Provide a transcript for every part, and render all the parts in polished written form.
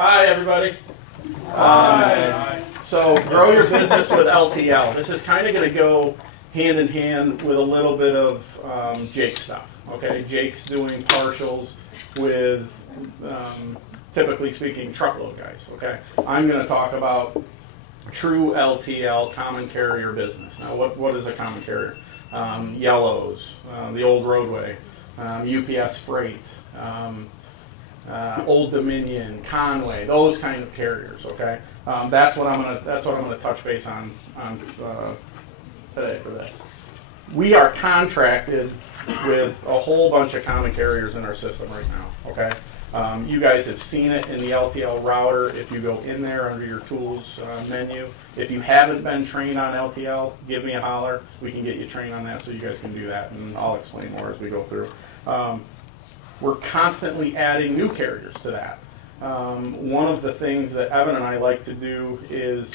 Hi, everybody. So grow your business with LTL. This is kind of going to go hand in hand with a little bit of Jake's stuff. Okay, Jake's doing partials with, typically speaking, truckload guys. Okay, I'm going to talk about true LTL, common carrier business. Now, what is a common carrier? Yellows, the old roadway, UPS Freight, Old Dominion, Conway, those kind of carriers. Okay, that's what I'm gonna touch base on today for this. We are contracted with a whole bunch of common carriers in our system right now. Okay, you guys have seen it in the LTL router. If you go in there under your tools menu, if you haven't been trained on LTL, give me a holler. We can get you trained on that so you guys can do that, and I'll explain more as we go through. We're constantly adding new carriers to that. One of the things that Evan and I like to do is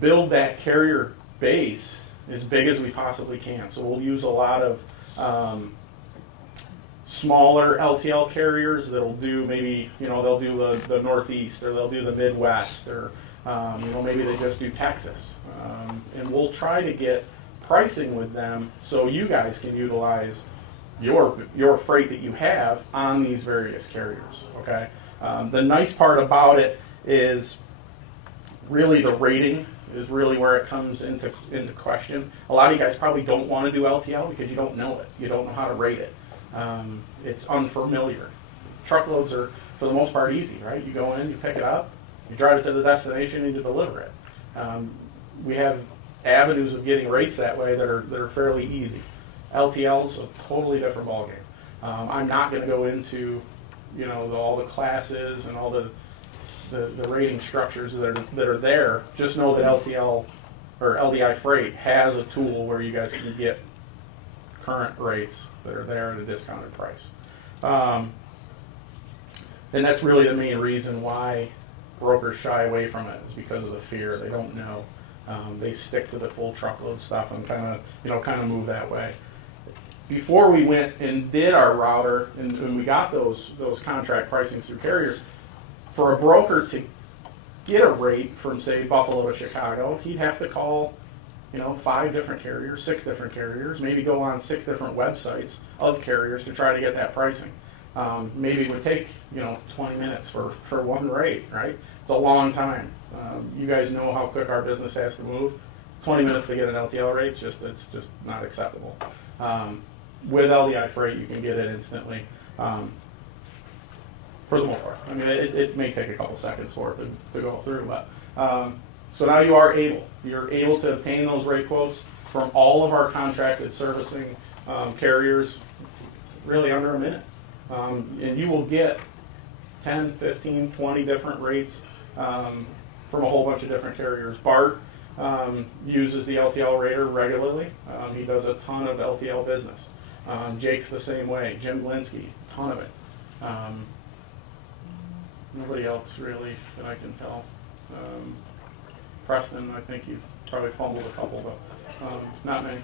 build that carrier base as big as we possibly can. So we'll use a lot of smaller LTL carriers that'll do maybe, they'll do the Northeast, or they'll do the Midwest, or maybe they just do Texas. And we'll try to get pricing with them so you guys can utilize your freight that you have on these various carriers. Okay. The nice part about it is really the rating is really where it comes into question. A lot of you guys probably don't want to do LTL because you don't know it. You don't know how to rate it. It's unfamiliar. Truckloads are, for the most part, easy, right? You go in, you pick it up, you drive it to the destination, and you deliver it. We have avenues of getting rates that way that are fairly easy. LTL's a totally different ballgame. I'm not going to go into, all the classes and all the rating structures that are there. Just know that LTL or LDI Freight has a tool where you guys can get current rates that are there at a discounted price. And that's really the main reason why brokers shy away from it, is because of the fear. They don't know. They stick to the full truckload stuff and kind of move that way. Before we went and did our router and we got those contract pricings through carriers, for a broker to get a rate from, say, Buffalo to Chicago, he'd have to call 5 different carriers, 6 different carriers, maybe go on 6 different websites of carriers to try to get that pricing. Maybe it would take 20 minutes for one rate, right? It's a long time. You guys know how quick our business has to move. 20 minutes to get an LTL rate, it's just not acceptable. With LDI Freight, you can get it instantly, for the most part. I mean, it may take a couple seconds for it to go through, but so now you're able to obtain those rate quotes from all of our contracted servicing carriers really under a minute. And you will get 10, 15, 20 different rates from a whole bunch of different carriers. Bart uses the LTL rater regularly. He does a ton of LTL business. Jake's the same way. Jim Glinsky, ton of it. Nobody else really that I can tell. Preston, I think you've probably fumbled a couple, but not many.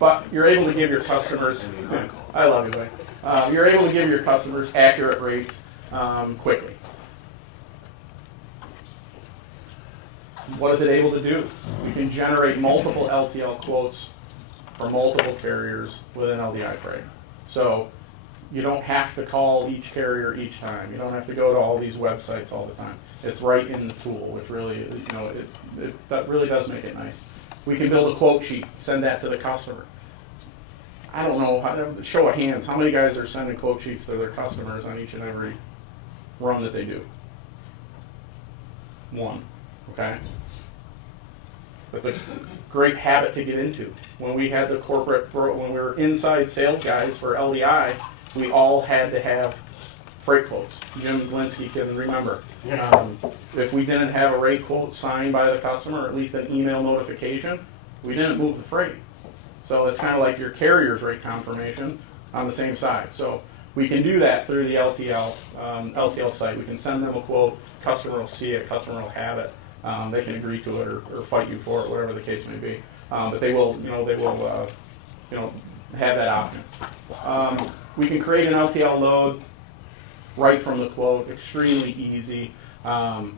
But you're able to give your customers, I love you, buddy. You're able to give your customers accurate rates quickly. What is it able to do? We can generate multiple LTL quotes for multiple carriers with an LDI Freight. So you don't have to call each carrier each time. You don't have to go to all these websites all the time. It's right in the tool, which really, that really does make it nice. We can build a quote sheet, send that to the customer. I don't know, show of hands, how many guys are sending quote sheets to their customers on each and every run that they do? 1, okay? That's a great habit to get into. When we had the when we were inside sales guys for LDI, we all had to have freight quotes. Jim Glinsky can remember. If we didn't have a rate quote signed by the customer, or at least an email notification, we didn't move the freight. So it's kind of like your carrier's rate confirmation on the same side. So we can do that through the LTL site. We can send them a quote, customer will see it, customer will have it. They can agree to it or fight you for it, whatever the case may be. But they will, have that option. We can create an LTL load right from the quote, extremely easy, couple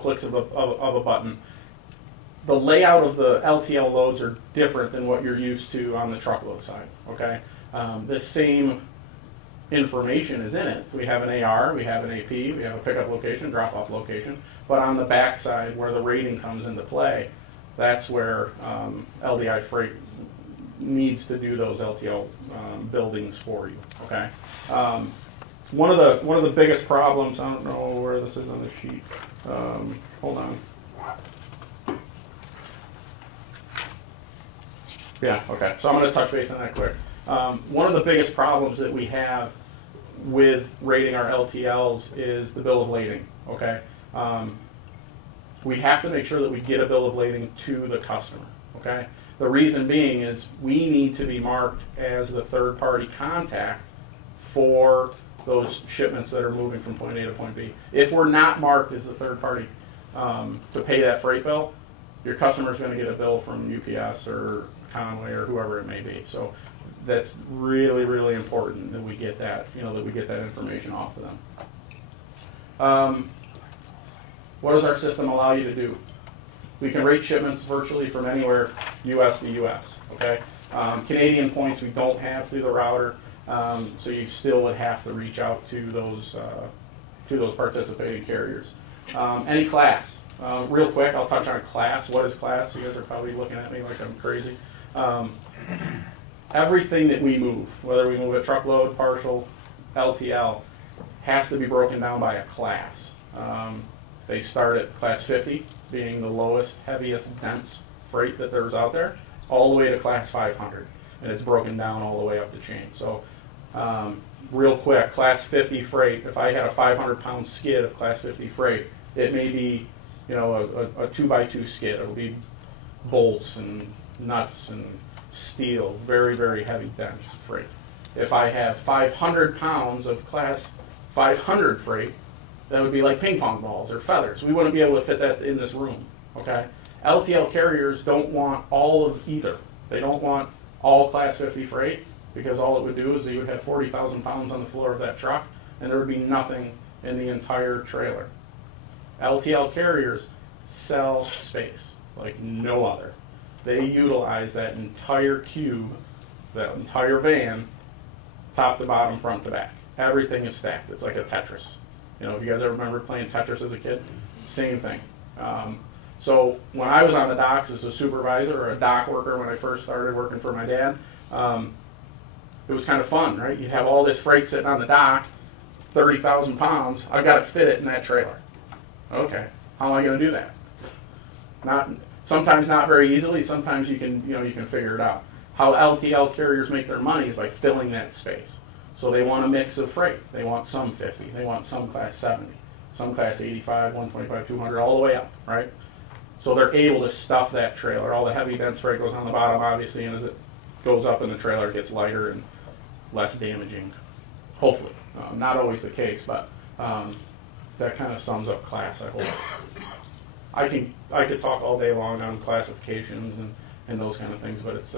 clicks of a button. The layout of the LTL loads are different than what you're used to on the truckload side, okay? The same information is in it. We have an AR, we have an AP, we have a pickup location, drop-off location, but on the back side where the rating comes into play, that's where LDI Freight needs to do those LTL buildings for you, okay? One of the biggest problems, I don't know where this is on the sheet, hold on. Yeah, okay, so I'm going to touch base on that quick. One of the biggest problems that we have with rating our LTLs is the bill of lading, okay? We have to make sure that we get a bill of lading to the customer, okay? The reason being is we need to be marked as the third-party contact for those shipments that are moving from point A to point B. If we're not marked as the third party to pay that freight bill, your customer's going to get a bill from UPS or Conway or whoever it may be. So that's really, really important that we get that, that we get that information off to them. What does our system allow you to do? We can rate shipments virtually from anywhere, US to US, okay? Canadian points we don't have through the router, so you still would have to reach out to those participating carriers. Any class. Real quick, I'll touch on class. What is class? You guys are probably looking at me like I'm crazy. Everything that we move, whether we move a truckload, partial, LTL, has to be broken down by a class. They start at class 50, being the lowest, heaviest, dense freight that there's out there, all the way to class 500, and it's broken down all the way up the chain. So real quick, class 50 freight, if I had a 500-pound skid of class 50 freight, it may be a 2x2 skid. It'll be bolts and nuts and steel, very, very heavy, dense freight. If I have 500 pounds of class 500 freight, that would be like ping pong balls or feathers. We wouldn't be able to fit that in this room, okay? LTL carriers don't want all of either. They don't want all class 50 freight, because all it would do is you would have 40,000 pounds on the floor of that truck, and there would be nothing in the entire trailer. LTL carriers sell space like no other. They utilize that entire cube, that entire van, top to bottom, front to back. Everything is stacked. It's like a Tetris. If you guys ever remember playing Tetris as a kid, same thing. So when I was on the docks as a supervisor or a dock worker when I first started working for my dad, it was kind of fun, right? You'd have all this freight sitting on the dock, 30,000 pounds. I've got to fit it in that trailer. Okay, how am I going to do that? Sometimes not very easily. Sometimes you can figure it out. How LTL carriers make their money is by filling that space. So they want a mix of freight. They want some 50. They want some class 70, some class 85, 125, 200, all the way up, right? So they're able to stuff that trailer. All the heavy, dense freight goes on the bottom, obviously, and as it goes up in the trailer, it gets lighter and less damaging, hopefully. Not always the case, but that kind of sums up class, I hope. I could talk all day long on classifications and those kind of things, but it's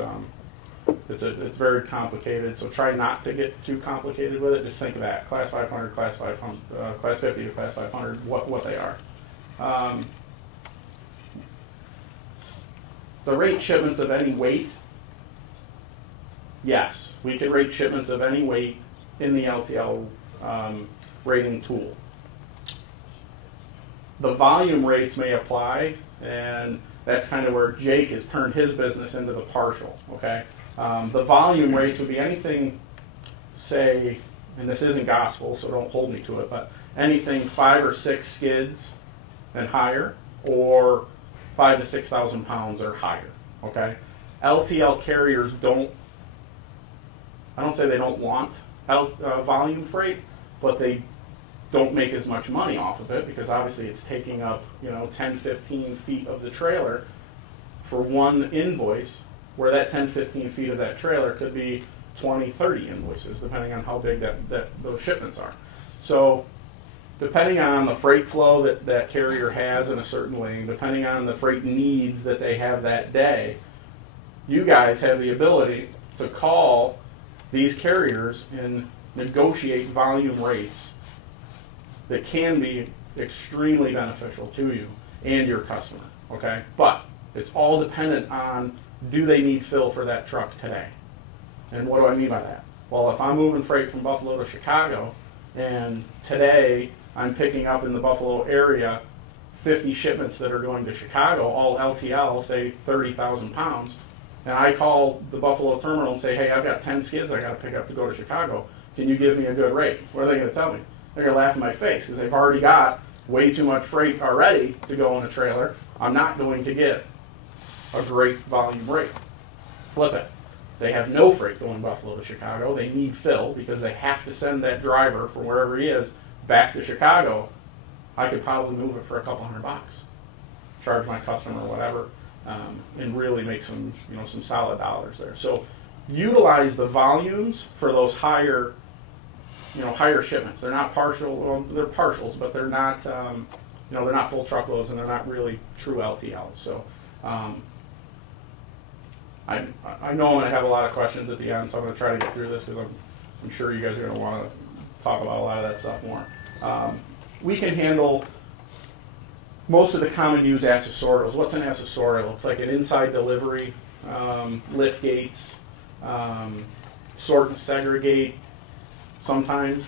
very complicated. So try not to get too complicated with it. Just think of that: class 500, class 500, class 50 to class 500, what they are. The rate shipments of any weight. Yes, we can rate shipments of any weight in the LTL rating tool. The volume rates may apply, and that's kind of where Jake has turned his business into the partial, okay? The volume rates would be anything, say, and this isn't gospel, so don't hold me to it, but anything 5 or 6 skids and higher, or 5,000 to 6,000 pounds or higher, okay? LTL carriers I don't say they don't want volume freight, but they don't make as much money off of it, because obviously it's taking up 10, 15 feet of the trailer for one invoice, where that 10, 15 feet of that trailer could be 20, 30 invoices, depending on how big those shipments are. So depending on the freight flow that carrier has in a certain lane, depending on the freight needs that they have that day, you guys have the ability to call these carriers and negotiate volume rates that can be extremely beneficial to you and your customer, okay? But it's all dependent on, do they need fill for that truck today? And what do I mean by that? Well, if I'm moving freight from Buffalo to Chicago, and today I'm picking up in the Buffalo area 50 shipments that are going to Chicago, all LTL, say 30,000 pounds, and I call the Buffalo terminal and say, hey, I've got 10 skids I got to pick up to go to Chicago. Can you give me a good rate? What are they going to tell me? They're going to laugh in my face because they've already got way too much freight already to go in a trailer. I'm not going to get a great volume rate. Flip it. They have no freight going Buffalo to Chicago. They need fill because they have to send that driver from wherever he is back to Chicago. I could probably move it for a couple $100, charge my customer whatever, and really make some, some solid dollars there. So utilize the volumes for those higher, higher shipments. They're not partial. Well, they're partials, but they're not, they're not full truckloads, and they're not really true LTL. So. I know I'm going to have a lot of questions at the end, so I'm going to try to get through this because I'm sure you guys are going to want to talk about a lot of that stuff more. We can handle most of the common use accessorials. What's an accessorial? It's like an inside delivery, lift gates, sort and segregate sometimes,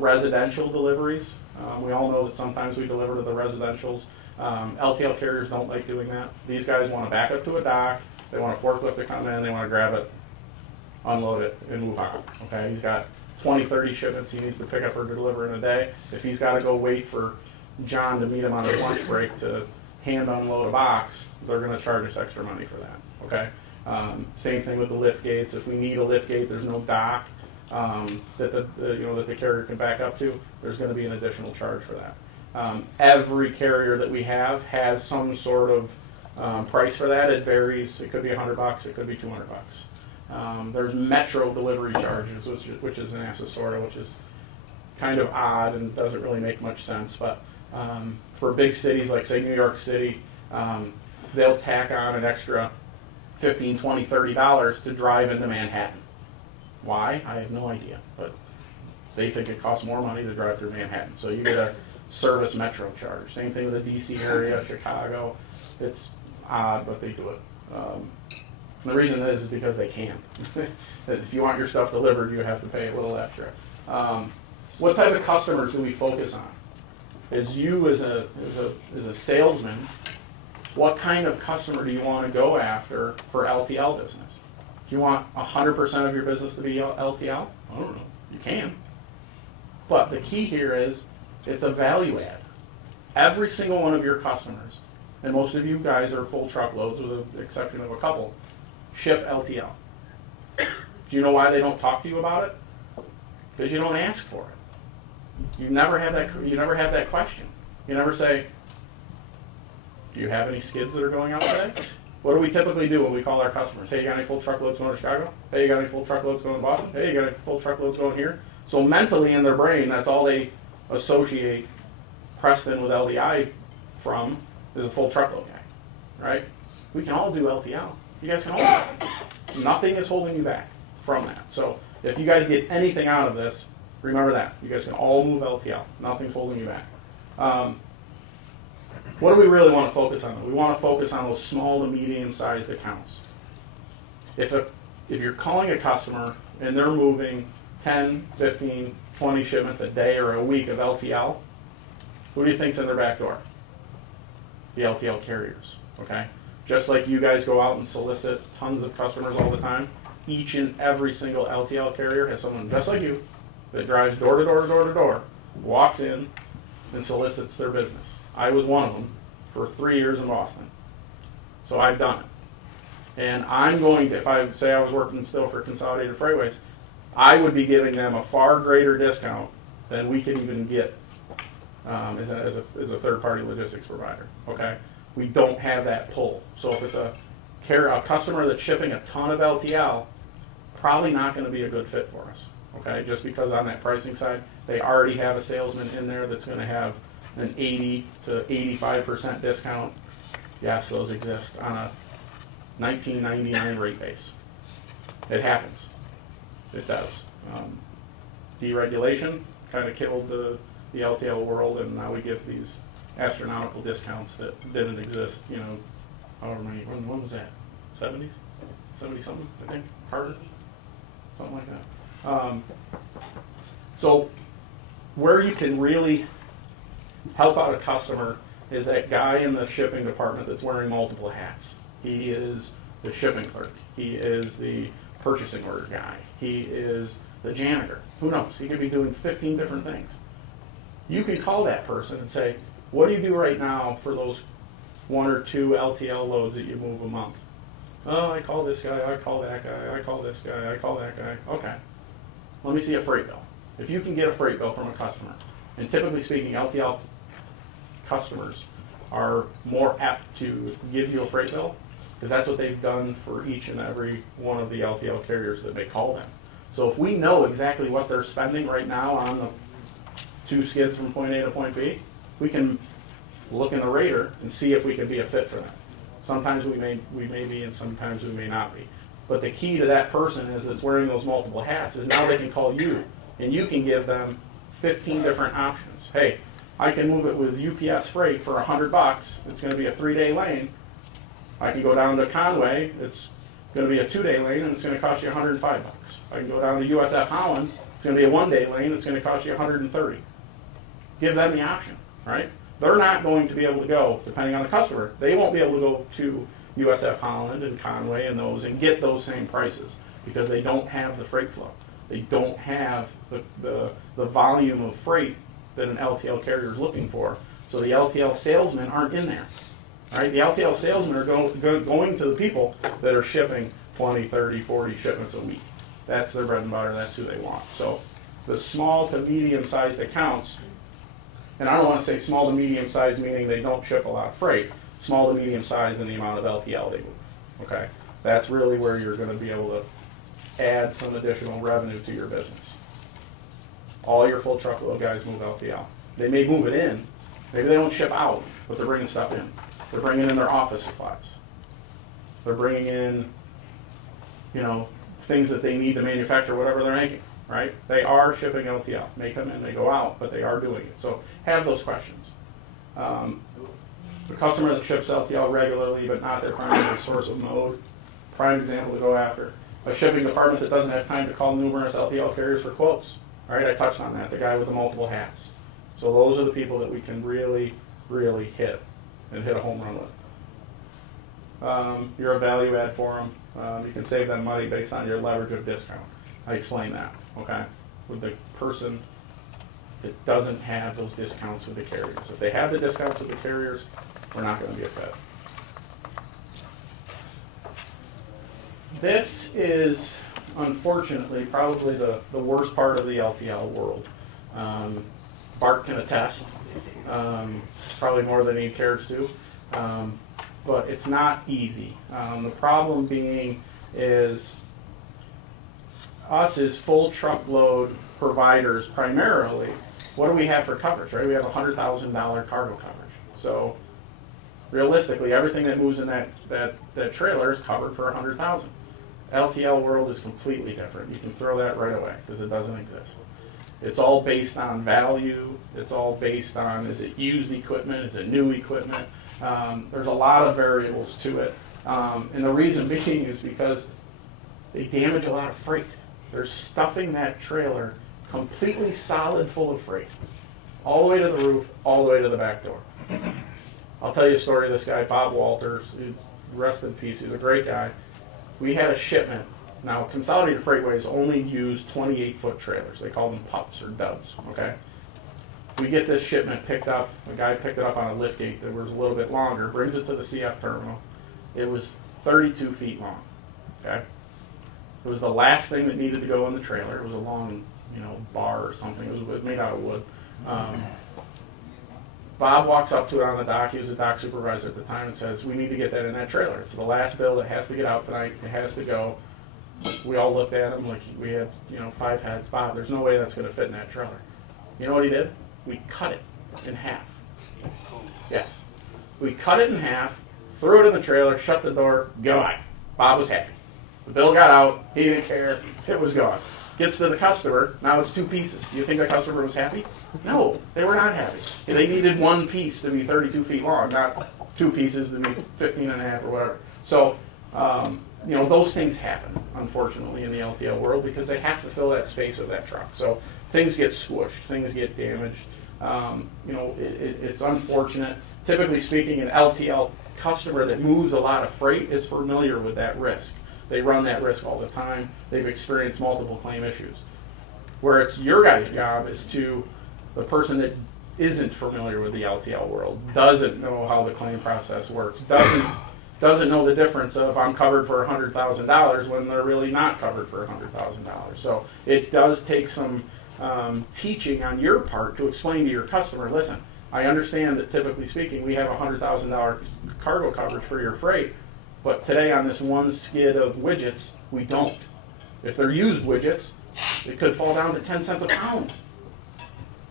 residential deliveries. We all know that sometimes we deliver to the residentials. LTL carriers don't like doing that. These guys want to back up to a dock. They want a forklift to come in. They want to grab it, unload it, and move on. Okay, he's got 20, 30 shipments he needs to pick up or deliver in a day. If he's got to go wait for John to meet him on his lunch break to hand unload a box, they're going to charge us extra money for that. Okay. Same thing with the lift gates. If we need a lift gate, there's no dock that the carrier can back up to. There's going to be an additional charge for that. Every carrier that we have has some sort of price for that. It varies. It could be $100. It could be $200. There's metro delivery charges, which is an accessorial, which is kind of odd and doesn't really make much sense. But for big cities like, say, New York City, they'll tack on an extra $15, $20, $30 to drive into Manhattan. Why? I have no idea. But they think it costs more money to drive through Manhattan. So you get a service metro charge. Same thing with the DC area, Chicago. It's odd, but they do it. The reason is because they can. If you want your stuff delivered, you have to pay a little extra. What type of customers do we focus on? As you as a salesman, what kind of customer do you want to go after for LTL business? Do you want 100% of your business to be LTL? I don't know. You can. But the key here is it's a value add. Every single one of your customers, and most of you guys are full truckloads with the exception of a couple, ship LTL. Do you know why they don't talk to you about it? Because you don't ask for it. You never have that question. You never say, do you have any skids that are going out today? What do we typically do when we call our customers? Hey, you got any full truckloads going to Chicago? Hey, you got any full truckloads going to Boston? Hey, you got any full truckloads going here? So mentally in their brain, that's all they associate Preston with LDI from is a full truckload guy, right? We can all do LTL. You guys can all do it. Nothing is holding you back from that. So if you guys get anything out of this, remember that. You guys can all move LTL. Nothing's holding you back. What do we really want to focus on? We want to focus on those small to medium-sized accounts. If you're calling a customer and they're moving 10, 15, 20 shipments a day or a week of LTL, who do you think's in their back door? The LTL carriers, okay? Just like you guys go out and solicit tons of customers all the time, each and every single LTL carrier has someone just like you that drives door to door to door to door, walks in, and solicits their business. I was one of them for 3 years in Boston. So I've done it. And I'm going to, if I say I was working still for Consolidated Freightways, I would be giving them a far greater discount than we can even get as a third-party logistics provider. Okay, we don't have that pull. So if it's a customer that's shipping a ton of LTL, probably not going to be a good fit for us. Okay, just because on that pricing side, they already have a salesman in there that's going to have an 80 to 85% discount. Yes, those exist on a $19.99 rate base. It happens. It does. deregulation kind of killed the LTL world, and now we give these astronomical discounts that didn't exist, you know, however many, when was that? 70s? 70 something, I think, Carter? Something like that. So where you can really help out a customer is that guy in the shipping department that's wearing multiple hats. He is the shipping clerk. He is the purchasing order guy. He is the janitor. Who knows? He could be doing 15 different things. You can call that person and say, what do you do right now for those 1 or 2 LTL loads that you move a month? Oh, I call this guy, I call that guy, I call this guy, I call that guy. Okay, let me see a freight bill. If you can get a freight bill from a customer, and typically speaking, LTL customers are more apt to give you a freight bill because that's what they've done for each and every one of the LTL carriers that they call them. So if we know exactly what they're spending right now on the 2 skids from point A to point B, we can look in the rater and see if we can be a fit for them. Sometimes we may be, and sometimes we may not be. But the key to that person is that's wearing those multiple hats is now they can call you, and you can give them 15 different options. Hey, I can move it with UPS freight for $100. It's going to be a 3-day lane. I can go down to Conway. It's going to be a 2-day lane, and it's going to cost you $105. I can go down to USF Holland. It's going to be a 1-day lane. It's going to cost you $130. Give them the option, right? They're not going to be able to go, depending on the customer, they won't be able to go to USF Holland and Conway and those and get those same prices because they don't have the freight flow. They don't have the volume of freight that an LTL carrier is looking for. So the LTL salesmen aren't in there. Right? The LTL salesmen are going to the people that are shipping 20, 30, 40 shipments a week. That's their bread and butter. That's who they want. So the small to medium-sized accounts, and I don't want to say small to medium-sized meaning they don't ship a lot of freight, small to medium-sized in the amount of LTL they move. Okay? That's really where you're going to be able to add some additional revenue to your business. All your full truckload guys move LTL. They may move it in. Maybe they don't ship out, but they're bringing stuff in. They're bringing in their office supplies. They're bringing in, you know, things that they need to manufacture whatever they're making, right? They are shipping LTL. They come in, they go out, but they are doing it. So have those questions. The customer that ships LTL regularly but not their primary source of mode, prime example to go after. A shipping department that doesn't have time to call numerous LTL carriers for quotes. All right, I touched on that, the guy with the multiple hats. So those are the people that we can really, really hit and hit a home run with. You're a value add for them. You can save them money based on your leverage of discount. I explained that, okay? With the person that doesn't have those discounts with the carriers. If they have the discounts with the carriers, we're not going to be a fit. This is, unfortunately, probably the worst part of the LTL world. Bart can attest, probably more than he cares to, but it's not easy. The problem being is us as full truckload providers primarily, what do we have for coverage, right? We have $100,000 cargo coverage. So realistically, everything that moves in that trailer is covered for $100,000. LTL world is completely different. You can throw that right away because it doesn't exist. It's all based on value. It's all based on, is it used equipment? Is it new equipment? There's a lot of variables to it. And the reason being is because they damage a lot of freight. They're stuffing that trailer completely solid full of freight. All the way to the roof, all the way to the back door. I'll tell you a story of this guy, Bob Walters. Rest in peace. He's a great guy. We had a shipment. Now, Consolidated Freightways only use 28-foot trailers. They call them pups or dubs, okay? We get this shipment picked up. The guy picked it up on a lift gate that was a little bit longer, brings it to the CF terminal. It was 32 feet long, okay? It was the last thing that needed to go in the trailer. It was a long, bar or something. It was made out of wood. Bob walks up to it on the dock. He was a dock supervisor at the time and says, we need to get that in that trailer. It's the last bill. It has to get out tonight. It has to go. We all looked at him like we had, 5 heads. Bob, there's no way that's going to fit in that trailer. You know what he did? We cut it in half. Yes. We cut it in half, threw it in the trailer, shut the door, goodbye. Bob was happy. The bill got out. He didn't care. It was gone. Gets to the customer, now it's 2 pieces. Do you think the customer was happy? No, they were not happy. They needed 1 piece to be 32 feet long, not 2 pieces to be 15 and a half or whatever. So, you know, those things happen, unfortunately, in the LTL world because they have to fill that space of that truck. So things get squished, things get damaged. You know, it's unfortunate. Typically speaking, an LTL customer that moves a lot of freight is familiar with that risk. They run that risk all the time. They've experienced multiple claim issues. Where it's your guys' job is to, the person that isn't familiar with the LTL world, doesn't know how the claim process works, doesn't know the difference of I'm covered for $100,000 when they're really not covered for $100,000. So it does take some teaching on your part to explain to your customer, listen, I understand that typically speaking we have $100,000 cargo coverage for your freight, but today on this 1 skid of widgets, we don't. If they're used widgets, it could fall down to 10 cents a pound.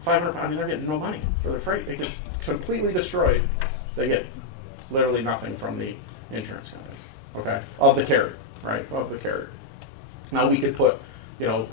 500 pounds, I mean, they're getting no money for their freight. They get completely destroyed. They get literally nothing from the insurance company, okay, of the carrier, right, of the carrier. Now we could put, you know,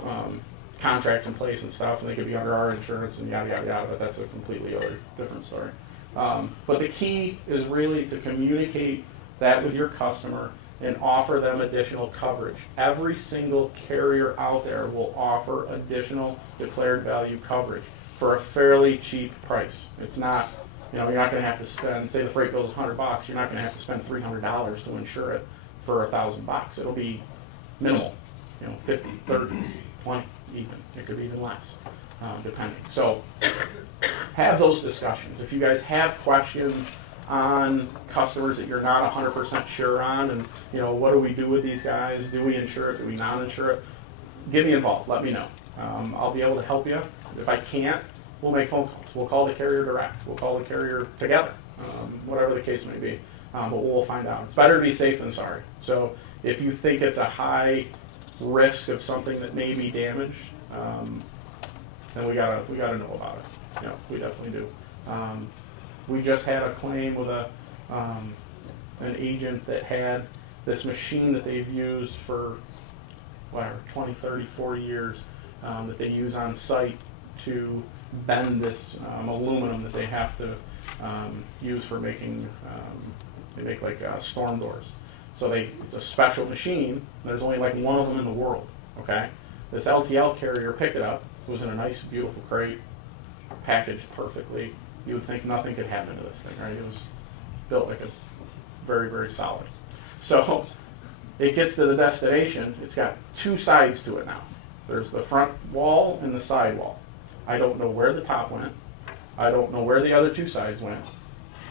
contracts in place and stuff, and they could be under our insurance and yada, yada, yada, but that's a completely other different story. But the key is really to communicate that with your customer and offer them additional coverage. Every single carrier out there will offer additional declared value coverage for a fairly cheap price. It's not, you know, you're not going to have to spend, say the freight bill is $100, you're not going to have to spend $300 to insure it for $1,000. It'll be minimal, you know, 50, 30, 20 even. It could be even less, depending. So have those discussions. If you guys have questions on customers that you're not 100% sure on, and you know, what do we do with these guys? Do we insure it? Do we not insure it? Get me involved. Let me know. I'll be able to help you. If I can't, we'll make phone calls. We'll call the carrier direct. We'll call the carrier together, whatever the case may be. But we'll find out. It's better to be safe than sorry. So if you think it's a high risk of something that may be damaged, then we gotta know about it. You know, we definitely do. We just had a claim with an agent that had this machine that they've used for whatever, 20, 30, 40 years that they use on site to bend this aluminum that they have to use for making, they make like storm doors. So it's a special machine. There's only like 1 of them in the world, okay? This LTL carrier picked it up. It was in a nice, beautiful crate, packaged perfectly. You would think nothing could happen to this thing, right? It was built like a very, very solid. So it gets to the destination. It's got 2 sides to it now. There's the front wall and the side wall. I don't know where the top went. I don't know where the other 2 sides went.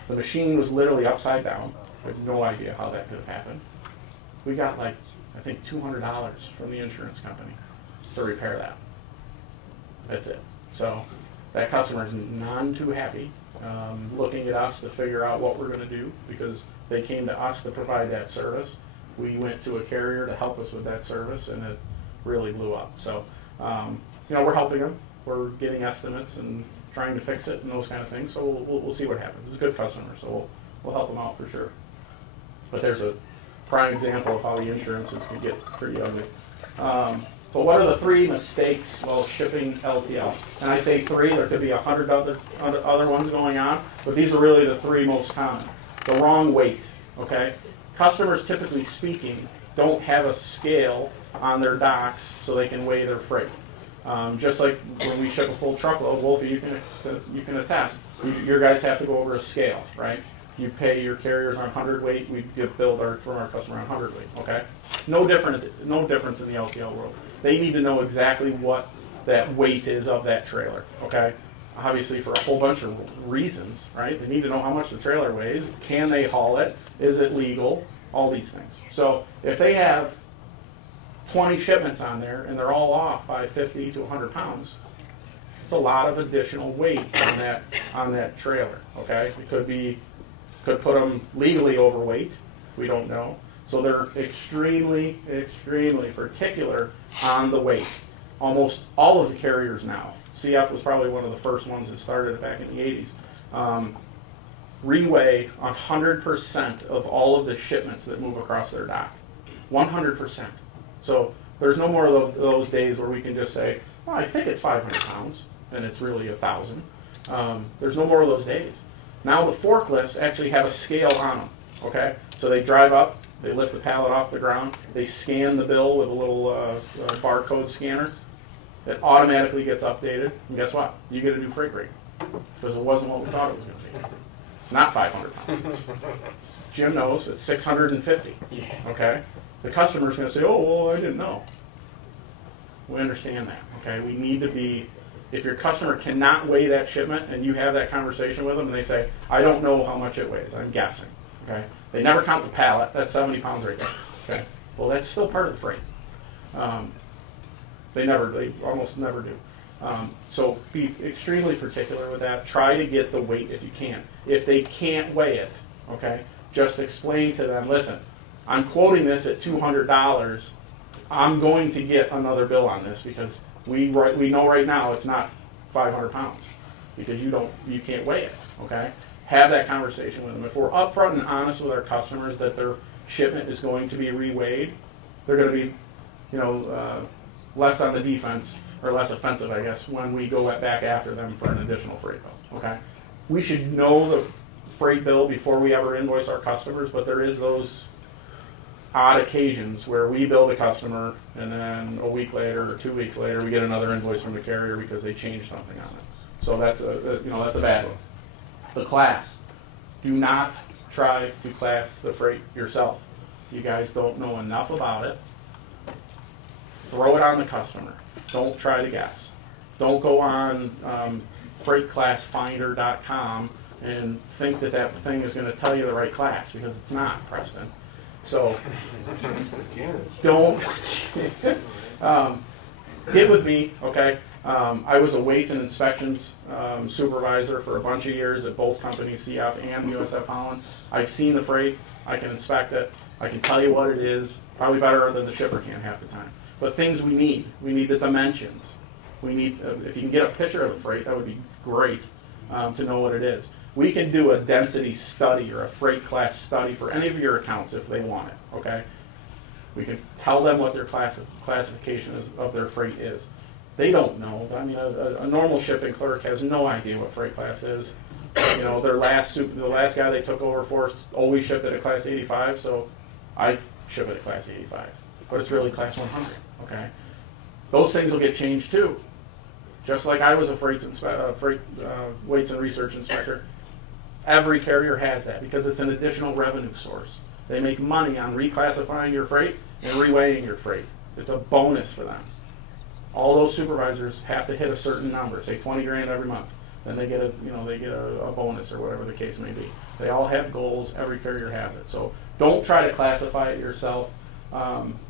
The machine was literally upside down. I have no idea how that could have happened. We got like, I think $200 from the insurance company to repair that. That's it. So that customer is none too happy, looking at us to figure out what we're going to do because they came to us to provide that service. We went to a carrier to help us with that service, and it really blew up. So, you know, we're helping them. We're getting estimates and trying to fix it and those kind of things. So we'll see what happens. It's a good customer, so we'll help them out for sure. But there's a prime example of how the insurances can get pretty ugly. But what are the 3 mistakes while shipping LTL? And I say 3, there could be 100 other ones going on, but these are really the 3 most common. The wrong weight, okay? Customers, typically speaking, don't have a scale on their docks so they can weigh their freight. Just like when we ship a full truckload, Wolfie, you can attest, your guys have to go over a scale, right? You pay your carriers on 100 weight, we get billed from our customer on 100 weight, okay? No difference in the LTL world. They need to know exactly what that weight is of that trailer, okay? Obviously for a whole bunch of reasons, right? They need to know how much the trailer weighs, can they haul it, is it legal, all these things. So if they have 20 shipments on there and they're all off by 50 to 100 pounds, it's a lot of additional weight on that trailer, okay? It could put them legally overweight, we don't know. So they're extremely, extremely particular on the weight. Almost all of the carriers now, CF was probably one of the first ones that started it back in the 80s, reweigh 100% of all of the shipments that move across their dock. 100%. So There's no more of those days where we can just say, well, I think it's 500 pounds, and it's really 1,000. There's no more of those days. Now the forklifts actually have a scale on them, okay? So they drive up, they lift the pallet off the ground, they scan the bill with a little barcode scanner. It automatically gets updated, and guess what? You get a new freight rate, because it wasn't what we thought it was going to be. It's not 500 pounds. Jim knows it's 650, okay? The customer's going to say, oh, well, I didn't know. We understand that, okay? We need to be, if your customer cannot weigh that shipment and you have that conversation with them and they say, I don't know how much it weighs, I'm guessing, okay? They never count the pallet, that's 70 pounds right there, okay? Well, that's still part of the freight. They almost never do. So be extremely particular with that. Try to get the weight if you can. If they can't weigh it, okay, just explain to them, listen, I'm quoting this at $200. I'm going to get another bill on this because we know right now it's not 500 pounds because you can't weigh it, okay? Have that conversation with them. If we're upfront and honest with our customers that their shipment is going to be reweighed, they're going to be, less on the defense, or less offensive, I guess, when we go back after them for an additional freight bill, okay? We should know the freight bill before we ever invoice our customers, but there is those odd occasions where we bill the customer and then a week later or 2 weeks later we get another invoice from the carrier because they changed something on it. So that's a bad one. The class. Do not try to class the freight yourself. You guys don't know enough about it. Throw it on the customer. Don't try to guess. Don't go on freightclassfinder.com and think that thing is going to tell you the right class, because it's not, Preston. So don't get with me, okay? I was a weights and inspections supervisor for a bunch of years at both companies, CF and USF Holland. I've seen the freight. I can inspect it. I can tell you what it is, probably better than the shipper can half the time. But things we need the dimensions. We need, if you can get a picture of the freight, that would be great to know what it is. We can do a density study or a freight class study for any of your accounts if they want it, okay? We can tell them what their classification of their freight is. They don't know. I mean, a normal shipping clerk has no idea what freight class is. The last guy they took over for always shipped at a class 85, so I ship at a class 85. But it's really class 100, okay? Those things will get changed too. Just like I was a weights and research inspector, every carrier has that because it's an additional revenue source. They make money on reclassifying your freight and reweighing your freight. It's a bonus for them. All those supervisors have to hit a certain number, say 20 grand every month. Then they get a bonus or whatever the case may be. They all have goals. Every carrier has it. So don't try to classify it yourself.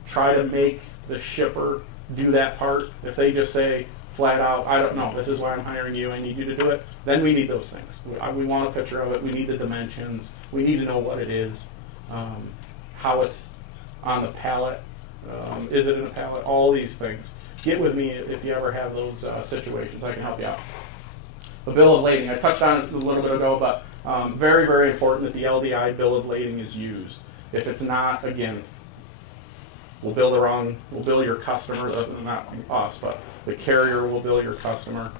Try to make the shipper do that part. If they just say flat out, I don't know, this is why I'm hiring you, I need you to do it, then we need those things. We want a picture of it. We need the dimensions. We need to know what it is, how it's on the pallet. Is it in a pallet? All these things. Get with me if you ever have those situations. I can help you out. The bill of lading. I touched on it a little bit ago, but very, very important that the LDI bill of lading is used. If it's not, again, we'll bill your customer, not us, but the carrier will bill your customer.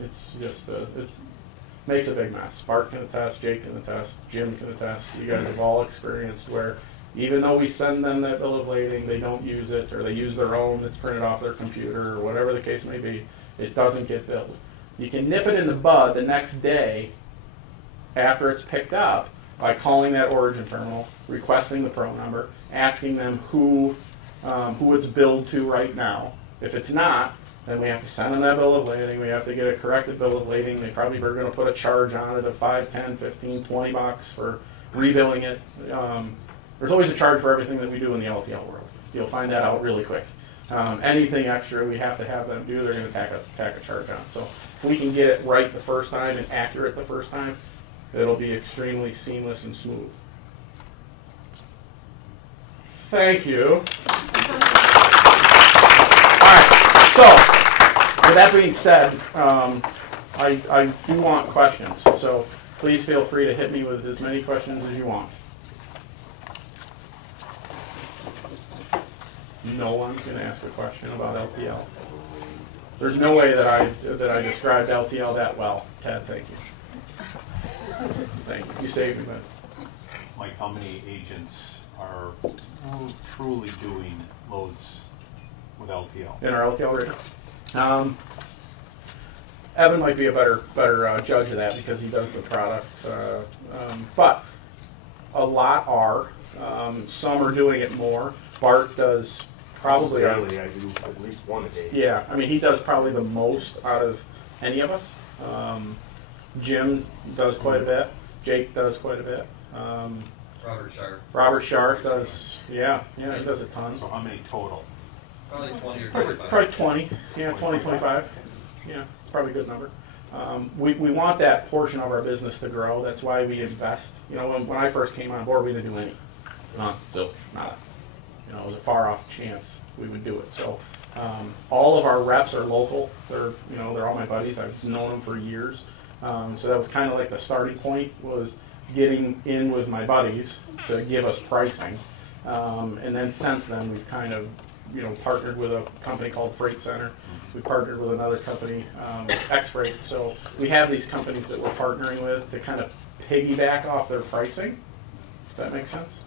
It's just, it makes a big mess. Bart can attest, Jake can attest, Jim can attest. You guys have all experienced where even though we send them that bill of lading, they don't use it, or they use their own that's printed off their computer, or whatever the case may be, it doesn't get billed. You can nip it in the bud the next day after it's picked up by calling that origin terminal, requesting the pro number, asking them who it's billed to right now. If it's not, then we have to send them that bill of lading. We have to get a corrected bill of lading. They probably are going to put a charge on it of $5, $10, $15, $20 for rebilling it. There's always a charge for everything that we do in the LTL world. You'll find that out really quick. Anything extra we have to have them do, they're going to tack a charge on. So if we can get it right the first time and accurate the first time, it'll be extremely seamless and smooth. Thank you. So, with that being said, I do want questions. So please feel free to hit me with as many questions as you want. no one's going to ask a question about LTL. There's no way that I described LTL that well. Ted, thank you. Thank you. You saved me, but Mike, how many agents are truly doing loads with LTL? In our LTL rating? Evan might be a better judge of that because he does the product. But a lot are. Some are doing it more. Bart does probably. I do at least one a day. Yeah, I mean he does probably the most out of any of us. Jim does quite a bit. Jake does quite a bit. Robert Scharf does. Yeah, he does a ton. So how many total? Probably 20 or 25. Probably 20. Yeah, 20, 25. Yeah, probably a good number. We want that portion of our business to grow. That's why we invest. You know, when I first came on board, we didn't do any. Nada. You know, it was a far off chance we would do it. So all of our reps are local. They're all my buddies. I've known them for years. So that was kind of like the starting point, was getting in with my buddies to give us pricing. And then since then, we've kind of partnered with a company called Freight Center. We partnered with another company, X-Freight. So we have these companies that we're partnering with to kind of piggyback off their pricing. Does that make sense?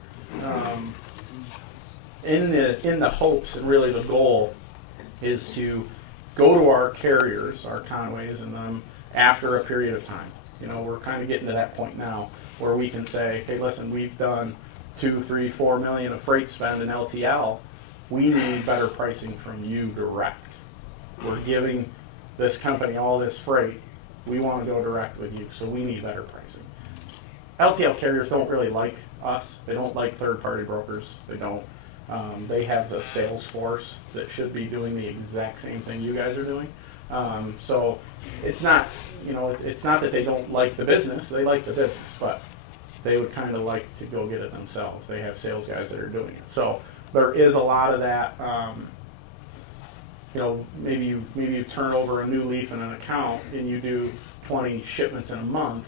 In the hopes, and really the goal, is to go to our carriers, our Conways, and them after a period of time. We're kind of getting to that point now where we can say, hey, listen, we've done 2, 3, 4 million of freight spend in LTL. We need better pricing from you direct. We're giving this company all this freight. We want to go direct with you, so we need better pricing. LTL carriers don't really like us. They don't like third-party brokers. They don't. They have a sales force that should be doing the exact same thing you guys are doing. So it's not, it's not that they don't like the business. They like the business, but they would kind of like to go get it themselves. They have sales guys that are doing it. So there is a lot of that. Maybe you turn over a new leaf in an account and you do 20 shipments in a month.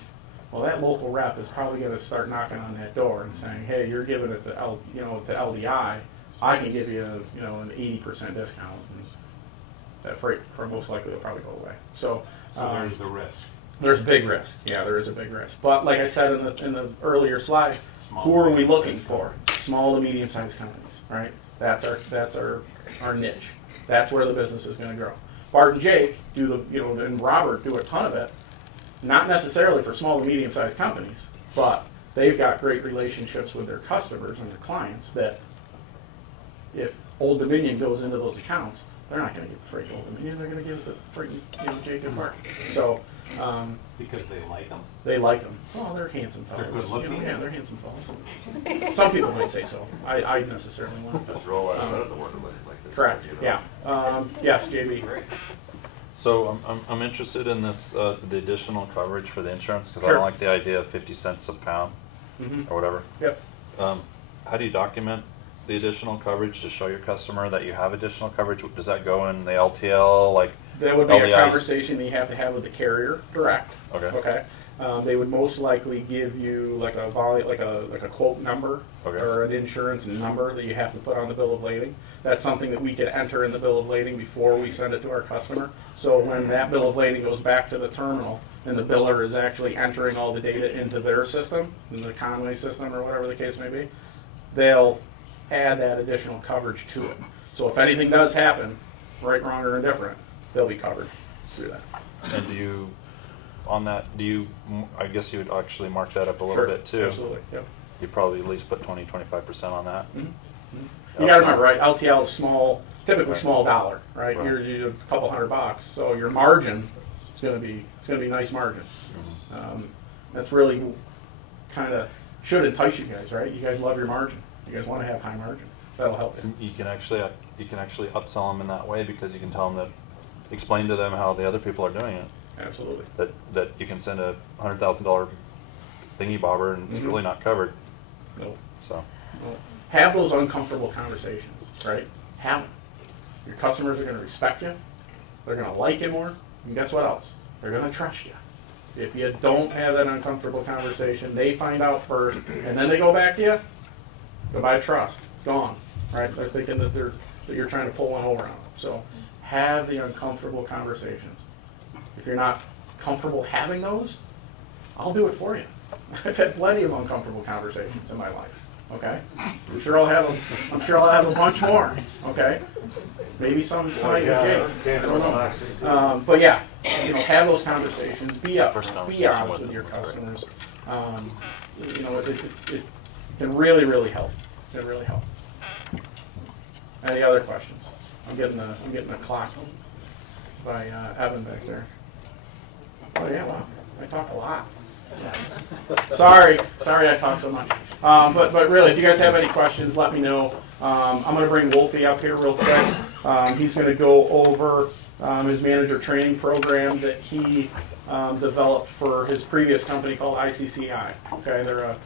Well, that local rep is probably going to start knocking on that door and saying, "Hey, you're giving it to to LDI. I can give you an 80% discount." And that freight most likely will probably go away. So there's the risk. There's big risk. Yeah, there is a big risk. But like I said in the earlier slide, who are we looking for? Small to medium-sized companies, right? That's our niche. That's where the business is going to grow. Bart and Jake and Robert do a ton of it. Not necessarily for small to medium-sized companies, but they've got great relationships with their customers and their clients that if Old Dominion goes into those accounts, they're not going to get the freight to Old Dominion. They're going to give it to freight, Jake and Bart. So because they like them. They like them. Oh, they're handsome fellows. They're good looking. Yeah, they're handsome fellows. Some people might say so. I necessarily wouldn't. Just roll out of the water like this. Correct. Yeah. Yes, JB. So I'm interested in this the additional coverage for the insurance because Sure. I don't like the idea of 50 cents a pound or whatever. Yep. How do you document the additional coverage to show your customer that you have additional coverage? Does that go in the LTL like? That would be LDIs? a conversation that you have to have with the carrier direct. Okay. Okay. They would most likely give you like a quote number or an insurance number that you have to put on the bill of lading. That's something that we can enter in the bill of lading before we send it to our customer. So when that bill of lading goes back to the terminal and the biller is actually entering all the data into their system, in the Conway system or whatever the case may be, they'll add that additional coverage to it. So if anything does happen, right, wrong, or indifferent, they'll be covered through that. And I guess you would actually mark that up a little bit too. Absolutely, yep. You probably at least put 20-25% on that. Mm-hmm. You got to remember, right? LTL is small, typically small dollar, right? You're a couple $100, so your margin is going to be a nice margin. That's really kind of should entice you guys, right? You guys love your margin. You guys want to have high margin. That'll help you. You can actually upsell them in that way because you can tell them explain to them how the other people are doing it. Absolutely. That you can send a $100,000 thingy bobber and it's really not covered. Nope. So. Nope. Have those uncomfortable conversations, right? Have them. Your customers are going to respect you. They're going to like you more. And guess what else? They're going to trust you. If you don't have that uncomfortable conversation, they find out first, and then they go back to you, goodbye trust. It's gone, right? They're thinking that that you're trying to pull one over on them. So have the uncomfortable conversations. If you're not comfortable having those, I'll do it for you. I've had plenty of uncomfortable conversations in my life. Okay, I'm sure I'll have a bunch more. Okay, maybe some tonight with Jake. I don't know. But yeah, have those conversations. Be upfront. Be honest with your customers. It can really help. It can really help. Any other questions? I'm getting the clock by Evan back there. Oh yeah, wow, I talk a lot. Sorry I talk so much. But really, if you guys have any questions, let me know. I'm going to bring Wolfie up here real quick. He's going to go over his manager training program that he developed for his previous company called ICCI. Okay, they're a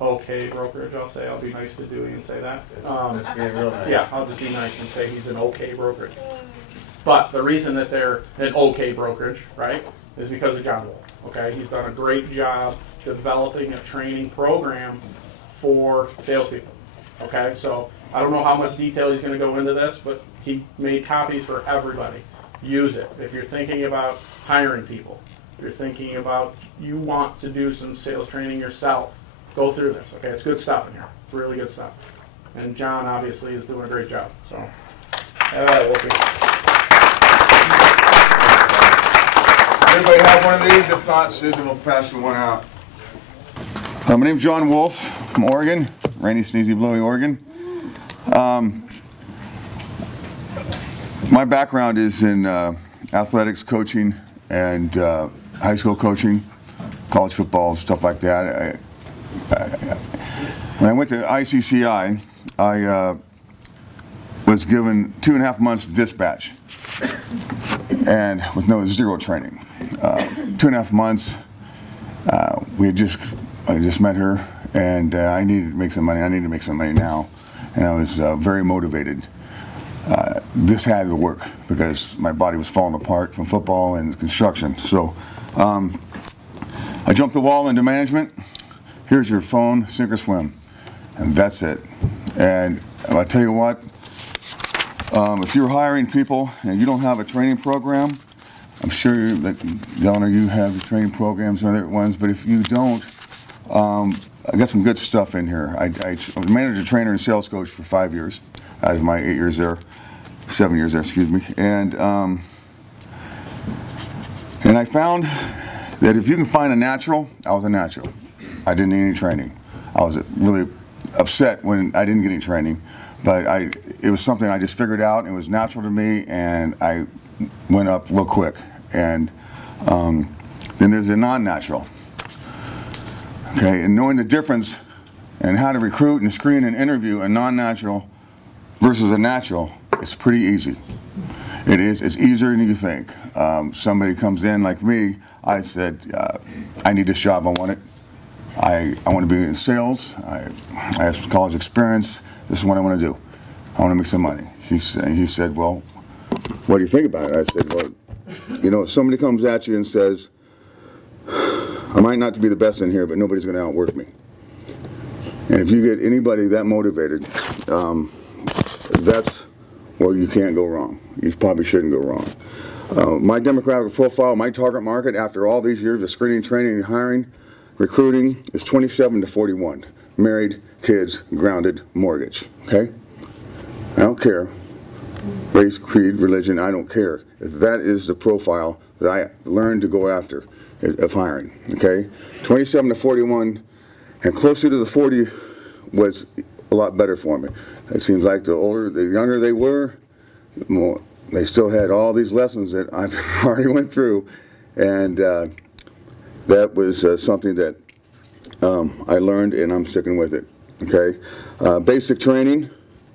okay brokerage, I'll say. I'll be nice to Dewey and say that. That's being real nice. Yeah, I'll just be nice and say he's an okay brokerage. But the reason that they're an okay brokerage, right, is because of John Wolf. Okay, he's done a great job developing a training program for salespeople. Okay, so I don't know how much detail he's going to go into this, but he made copies for everybody. Use it. If you're thinking about hiring people, if you're thinking about you want to do some sales training yourself, go through this. Okay, it's good stuff in here. It's really good stuff. And John obviously is doing a great job. So, Everybody have one of these? If not, Susan will pass you one out. My name's John Wolf from Oregon, rainy, sneezy, blowy Oregon. My background is in athletics coaching and high school coaching, college football, stuff like that. When I went to ICCI, I was given 2.5 months to dispatch, and with zero training. 2.5 months. I just met her, and I needed to make some money. I needed to make some money now, and I was very motivated. This had to work because my body was falling apart from football and construction. So I jumped the wall into management. Here's your phone, sink or swim, and that's it. And I'll tell you what, if you're hiring people and you don't have a training program, I'm sure that, Donna, you have training programs and other ones, but if you don't, I got some good stuff in here. I was manager, trainer, and sales coach for 5 years out of my 8 years there, 7 years there, excuse me. And I found that if you can find a natural, I was a natural. I didn't need any training. I was really upset when I didn't get any training, but it was something I just figured out. It was natural to me, and I went up real quick. And then there's a non-natural. Okay, and knowing the difference and how to recruit and screen and interview a non-natural versus a natural, it's pretty easy. It is. It's easier than you think. Somebody comes in like me, I said, I need this job, I want it. I want to be in sales. I have some college experience. This is what I want to do. I want to make some money. He said, well, what do you think about it? I said, well, if somebody comes at you and says, I might not be the best in here, but nobody's going to outwork me. And if you get anybody that motivated, that's where you can't go wrong. You probably shouldn't go wrong. My demographic profile, my target market, after all these years of screening, training, and hiring, recruiting, is 27 to 41. Married, kids, grounded, mortgage. Okay? I don't care. Race, creed, religion, I don't care. That is the profile that I learned to go after of hiring. Okay? 27 to 41 and closer to the 40 was a lot better for me. It seems like the younger they were, they still had all these lessons that I've already went through, and that was something that I learned, and I'm sticking with it. Okay? Basic training.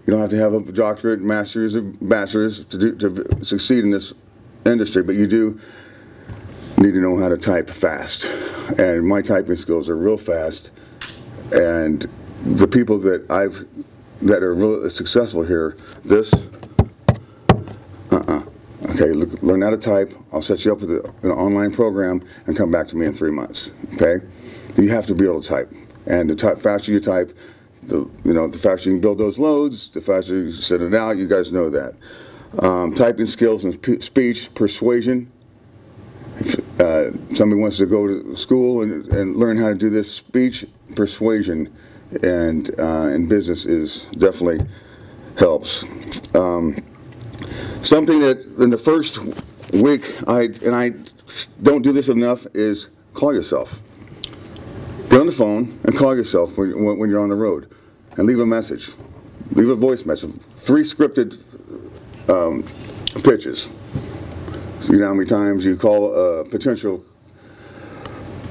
You don't have to have a doctorate, master's, or bachelor's to succeed in this industry, but you do need to know how to type fast. And my typing skills are real fast, and the people that are really successful here, okay, learn how to type. I'll set you up with an online program and come back to me in 3 months. Okay, you have to be able to type, and the faster you type, the faster you can build those loads, the faster you send it out. You guys know that. Typing skills and speech, persuasion. If somebody wants to go to school and learn how to do this, speech, persuasion, and in business is definitely helps. Something that in the first week, I don't do this enough, is call yourself. Get on the phone and call yourself when you're on the road, and leave a message. Leave a voice message. 3 scripted pitches. So you know how many times you call a potential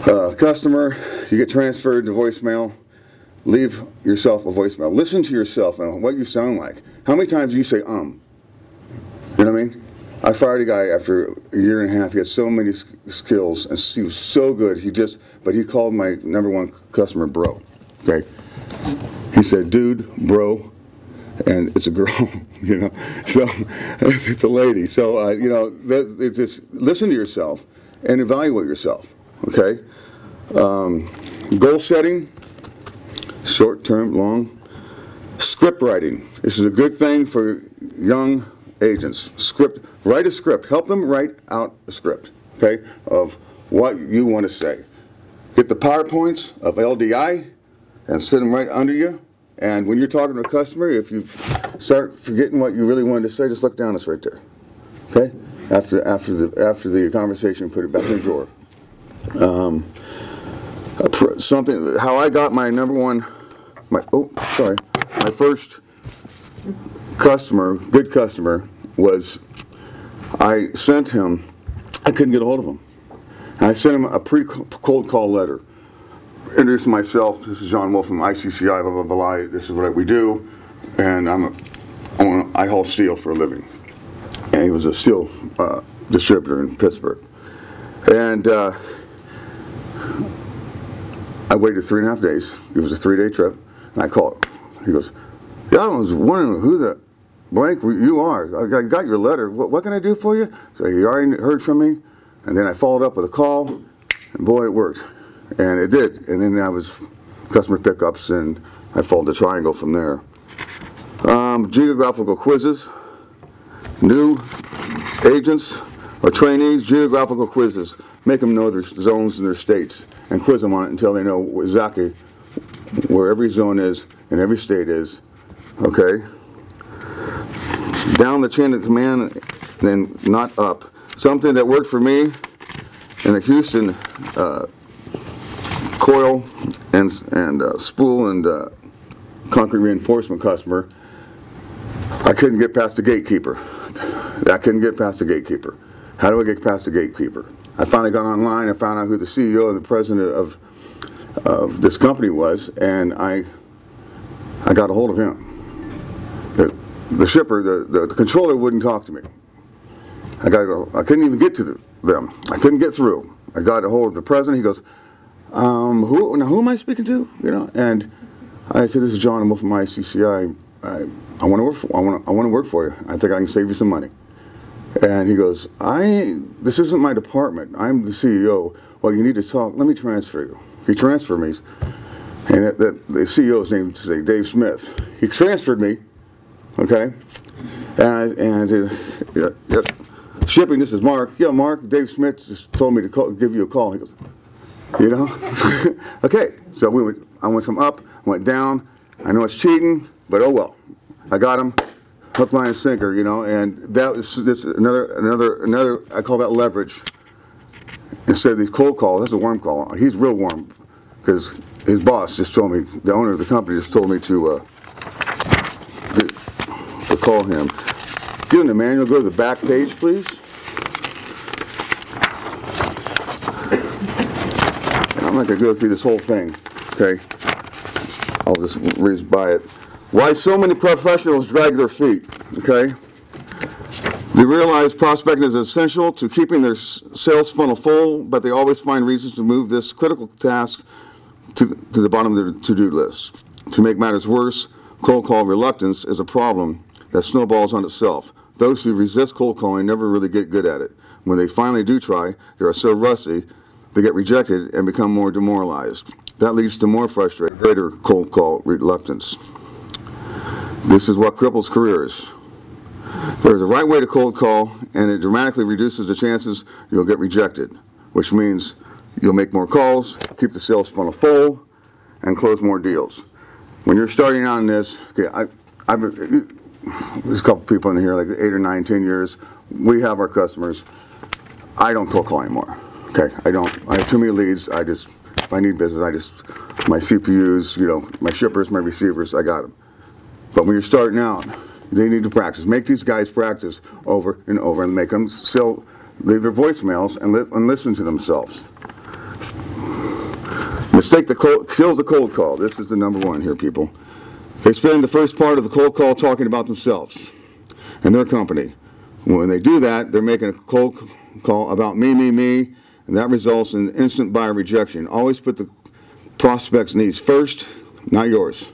customer, you get transferred to voicemail. Leave yourself a voicemail. Listen to yourself and what you sound like. How many times do you say You know what I mean? I fired a guy after a year and a half. He had so many skills, and he was so good. But he called my #1 customer bro. Okay? He said, dude, bro, and it's a girl, you know. So it's a lady. So you know, just listen to yourself and evaluate yourself. Okay? Goal setting, short term, long. Script writing. This is a good thing for young agents. Write a script. Help them write out a script, okay, of what you want to say. Get the PowerPoints of LDI and sit them right under you. And when you're talking to a customer, if you start forgetting what you really wanted to say, just look down. It's right there. Okay. After the conversation, put it back in the drawer. How I got my my first good customer was, I sent him, I couldn't get a hold of him. And I sent him a cold call letter. Introduced myself, this is John Wolf from ICCI, blah, blah, blah, this is what we do, and I haul steel for a living. And he was a steel distributor in Pittsburgh. And I waited 3.5 days. It was a 3-day trip, and I called him. He goes, yeah, I was wondering who the blank you are. I got your letter. What can I do for you? So he already heard from me, and then I followed up with a call, and boy, it worked. And it did. And then I was customer pickups, and I followed the triangle from there. Geographical quizzes. New agents or trainees, geographical quizzes. Make them know their zones and their states, and quiz them on it until they know exactly where every zone is and every state is. Okay? Down the chain of command, then not up. Something that worked for me in the Houston coil and spool and concrete reinforcement customer, I couldn't get past the gatekeeper. I couldn't get past the gatekeeper. How do I get past the gatekeeper? I finally got online and found out who the CEO and the president of this company was, and I got a hold of him. The shipper, the controller wouldn't talk to me. I couldn't even get to them. I couldn't get through. I got a hold of the president. He goes, who am I speaking to? You know, and I said, this is John. I'm from ICCI. I want to work for you. I think I can save you some money. And he goes, this isn't my department. I'm the CEO. Well, you need to talk. Let me transfer you. He transferred me. And the CEO's name is Dave Smith. He transferred me. Okay. Shipping, this is Mark. Yeah, Mark, Dave Smith just told me to give you a call. He goes, you know? Okay. So I went from up, went down. I know it's cheating, but oh well. I got him. Hook, line, and sinker, you know, and that was another. I call that leverage. Instead of these cold calls, that's a warm call. He's real warm because his boss just told me, the owner of the company just told me to call him. Give him the manual. Go to the back page, please. And I'm not going to go through this whole thing. Okay, I'll just breeze by it. Why so many professionals drag their feet, okay? They realize prospecting is essential to keeping their sales funnel full, but they always find reasons to move this critical task to the bottom of their to-do list. To make matters worse, cold call reluctance is a problem that snowballs on itself. Those who resist cold calling never really get good at it. When they finally do try, they are so rusty, they get rejected and become more demoralized. That leads to more frustration, greater cold call reluctance. This is what cripples careers. There's a right way to cold call, and it dramatically reduces the chances you'll get rejected, which means you'll make more calls, keep the sales funnel full, and close more deals. When you're starting on this, okay, there's a couple people in here, like 8 or 9, 10 years. We have our customers. I don't cold call anymore. Okay, I don't. I have too many leads. If I need business, my CPUs, my shippers, my receivers, I got them. But when you're starting out, they need to practice. Make these guys practice over and over, and make them leave their voicemails and listen to themselves. Mistake kills the cold call. This is the #1 here, people. They spend the first part of the cold call talking about themselves and their company. When they do that, they're making a cold call about me, and that results in instant buyer rejection. Always put the prospect's needs first, not yours.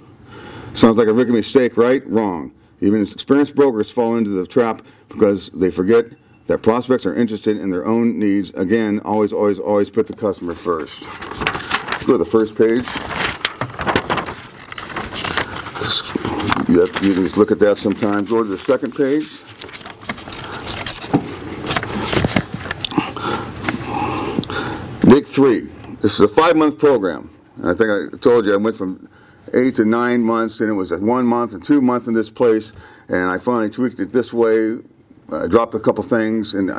Sounds like a rookie mistake, right? Wrong. Even experienced brokers fall into the trap because they forget that prospects are interested in their own needs. Again, always put the customer first. Go to the first page. You can just look at that sometimes. Go to the second page. Big 3. This is a 5-month program. And I think I told you I went from 8 to 9 months, and it was 1 month and 2 months in this place, and I finally tweaked it this way. I dropped a couple things, and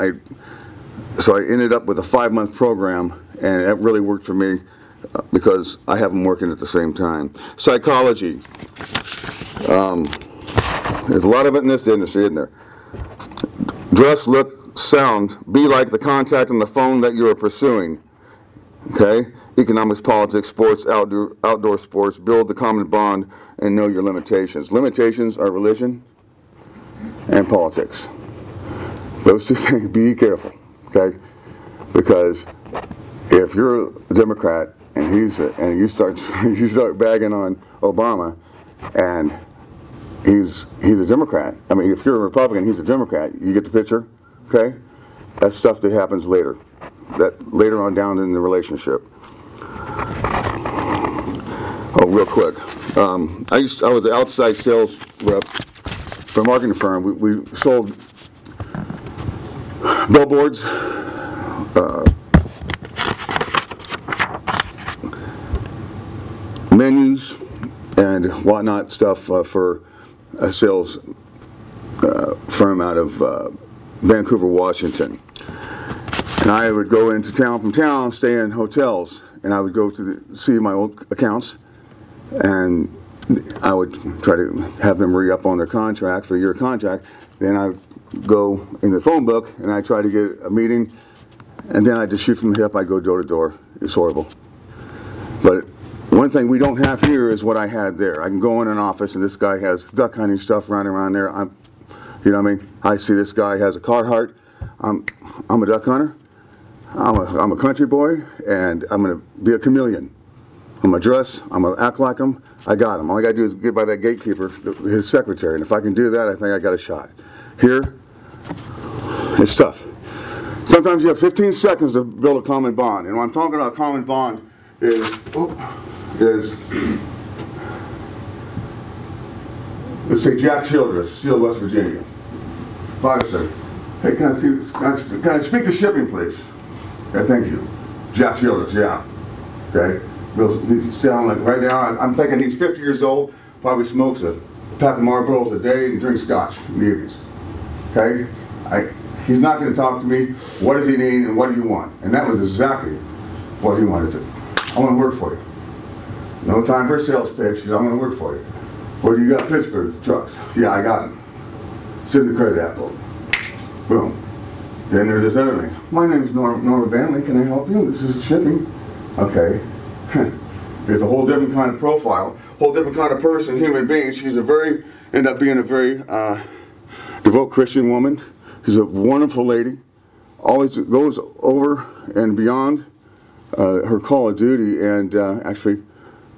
so I ended up with a 5-month program, and that really worked for me because I have them working at the same time. Psychology. There's a lot of it in this industry, isn't there? Dress, look, sound, be like the contact on the phone that you are pursuing. Okay? Economics, politics, sports, outdoor sports, build the common bond, and know your limitations. Limitations are religion and politics. Those two things, be careful, okay? Because if you're a Democrat and you start bagging on Obama, and he's a Democrat. I mean, if you're a Republican, he's a Democrat. You get the picture, okay? That's stuff that happens later. That later on down in the relationship. Oh, real quick. I was an outside sales rep for a marketing firm. We sold billboards, menus, and whatnot stuff for a sales firm out of Vancouver, Washington. And I would go into town from town, stay in hotels, and I would go to see my old accounts, and I would try to have them re-up on their contract for a year contract. Then I would go in the phone book, and I'd try to get a meeting, and then I'd just shoot from the hip. I'd go door to door. It's horrible. But one thing we don't have here is what I had there. I can go in an office, and this guy has duck hunting stuff running around there. You know what I mean? I see this guy has a Carhartt. I'm a duck hunter. I'm a country boy, and I'm going to be a chameleon. I'm going to dress. I'm going to act like him. I got him. All I got to do is get by that gatekeeper, his secretary, and if I can do that, I think I got a shot. Here, it's tough. Sometimes you have 15 seconds to build a common bond, and when I'm talking about a common bond is let's say Jack Childress, Steel, West Virginia. 5 seconds. Hey, can I speak to shipping, please? Okay, thank you. Jack Childress, yeah. Okay. He's sound like right now. I'm thinking he's 50 years old. Probably smokes a pack of Marlboros a day and drinks scotch in the evenings. Okay. He's not going to talk to me. What does he need and what do you want? And that was exactly what he wanted to. I want to work for you. No time for a sales pitch. I want to work for you. What do you got? Pittsburgh trucks. Yeah, I got them. Send the credit apple. Boom. Then there's this other thing. My name is Norma Vanley. Can I help you? This is shipping. Okay. There's a whole different kind of profile, whole different kind of person, human being. She's ended up being a very devout Christian woman. She's a wonderful lady. Always goes over and beyond her call of duty. And actually,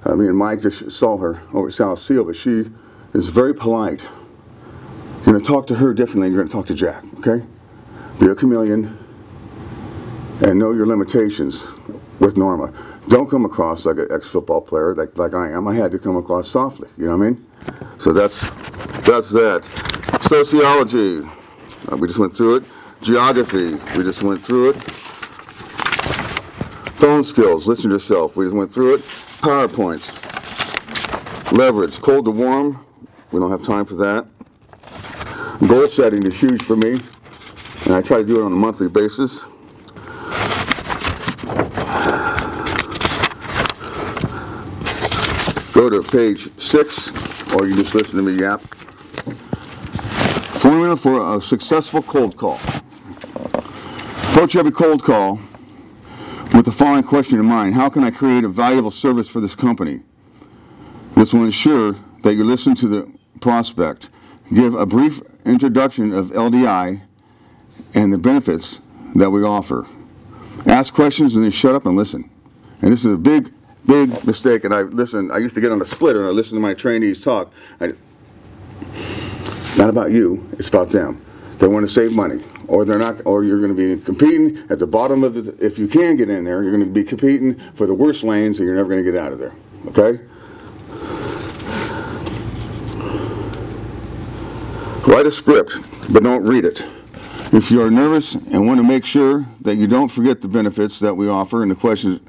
me and Mike just saw her over at South Seal, but she is very polite. You're going to talk to her differently than you're going to talk to Jack, okay? Be a chameleon and know your limitations. with Norma. Don't come across like an ex-football player like I am. I had to come across softly, you know what I mean? So that's that. Sociology, we just went through it. Geography, we just went through it. Phone skills, listen to yourself, we just went through it. PowerPoints, leverage, cold to warm, we don't have time for that. Goal setting is huge for me, and I try to do it on a monthly basis. Go to page 6, or you just listen to me yap. Formula for a successful cold call. Approach every cold call with the following question in mind: how can I create a valuable service for this company? This will ensure that you listen to the prospect, give a brief introduction of LDI and the benefits that we offer. Ask questions and then shut up and listen. And this is a big mistake, and I used to get on a splitter and I listened to my trainees talk. It's not about you, it's about them. They want to save money, or they're not, or you're going to be competing at the bottom of the, if you can get in there, you're going to be competing for the worst lanes and you're never going to get out of there, okay? Write a script, but don't read it. If you are nervous and want to make sure that you don't forget the benefits that we offer and the questions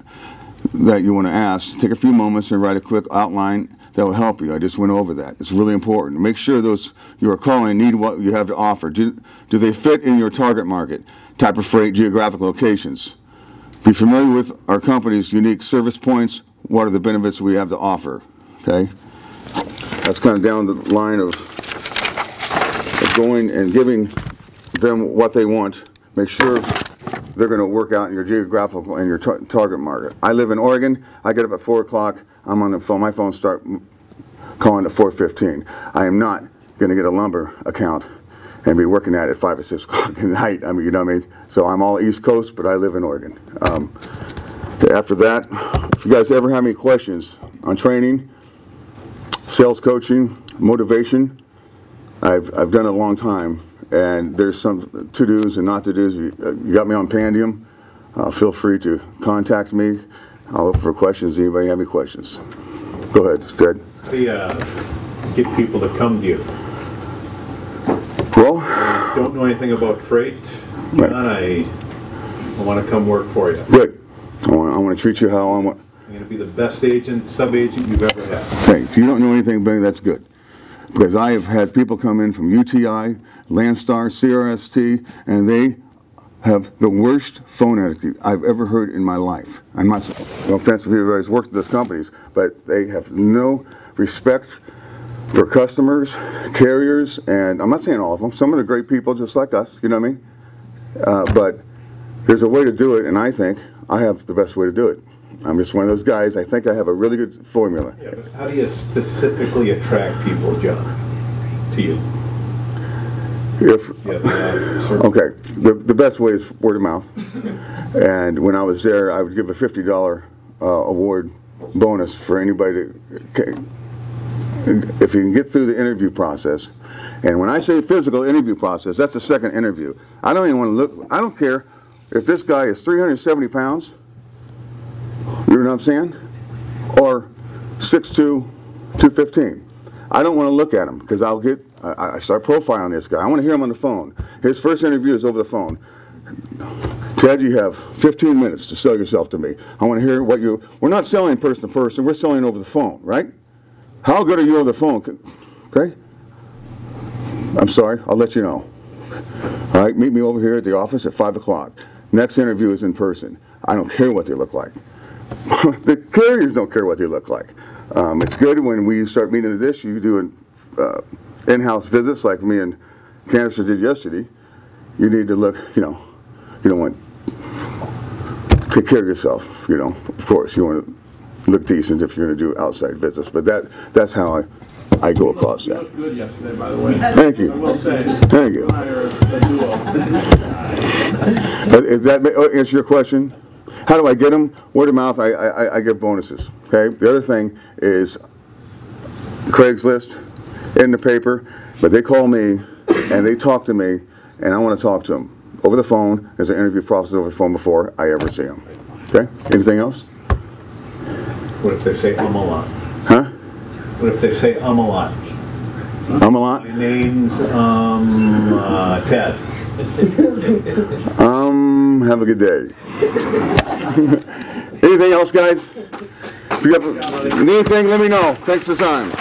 that you want to ask, take a few moments and write a quick outline that will help you. I just went over that. It's really important. Make sure those you are calling need what you have to offer. Do they fit in your target market, type of freight, geographic locations? Be familiar with our company's unique service points. What are the benefits we have to offer? Okay? That's kind of down the line of going and giving them what they want. Make sure they're going to work out in your geographical and your target market. I live in Oregon. I get up at 4 o'clock. I'm on the phone. My phone start calling at 4:15. I am not going to get a lumber account and be working at it 5 or 6 o'clock at night. I mean, you know what I mean? So I'm all East Coast, but I live in Oregon. After that, if you guys ever have any questions on training, sales coaching, motivation, I've done it a long time. And there's some to-dos and not to-dos. You got me on Pandium. Feel free to contact me. I'll look for questions. Anybody have any questions? Go ahead, Ted. How do you get people to come to you? Well, Don't know anything about freight. Right. I want to come work for you. good. I want to treat you how I want. I'm going to be the best agent, sub-agent you've ever had. Hey, if you don't know anything about it, that's good. Because I have had people come in from UTI, Landstar, CRST, and they have the worst phone etiquette I've ever heard in my life. I'm not, no offense to people who's worked at those companies, but they have no respect for customers, carriers, and I'm not saying all of them. Some of the great people just like us, you know what I mean? But there's a way to do it, and I think I have the best way to do it. I'm just one of those guys. I think I have a really good formula. Yeah, but how do you specifically attract people, John, to you? Okay, the best way is word of mouth. And when I was there, I would give a $50 award bonus for anybody that, if you can get through the interview process. And when I say physical interview process, that's the second interview. I don't even want to look, I don't care if this guy is 370 pounds, you know what I'm saying? Or 6'2", 215. I don't want to look at him because I start profiling this guy. I want to hear him on the phone. His first interview is over the phone. Ted, you have 15 minutes to sell yourself to me. I want to hear what we're not selling person to person, we're selling over the phone, right? How good are you over the phone? Okay? I'm sorry, I'll let you know. All right, meet me over here at the office at 5 o'clock. Next interview is in person. I don't care what they look like. The carriers don't care what they look like. It's good when we start meeting this, you do in-house visits like me and Candace did yesterday. You need to look, you know, you don't want to take care of yourself, you know. Of course, you want to look decent if you're going to do outside visits, but that's how I go across that. You looked good yesterday, by the way. Thank you. I will say. Thank you. You and I are a duo. Does that answer your question? How do I get them? Word of mouth, I give bonuses, okay? The other thing is Craigslist, in the paper, but they call me and they talk to me and I want to talk to them over the phone. There's an interview process over the phone before I ever see them. Okay, anything else? What if they say a lot? Huh? What if they say a lot? I'm a lot? My name's, Ted. Have a good day. Anything else, guys? If you have anything, let me know. Thanks for the time.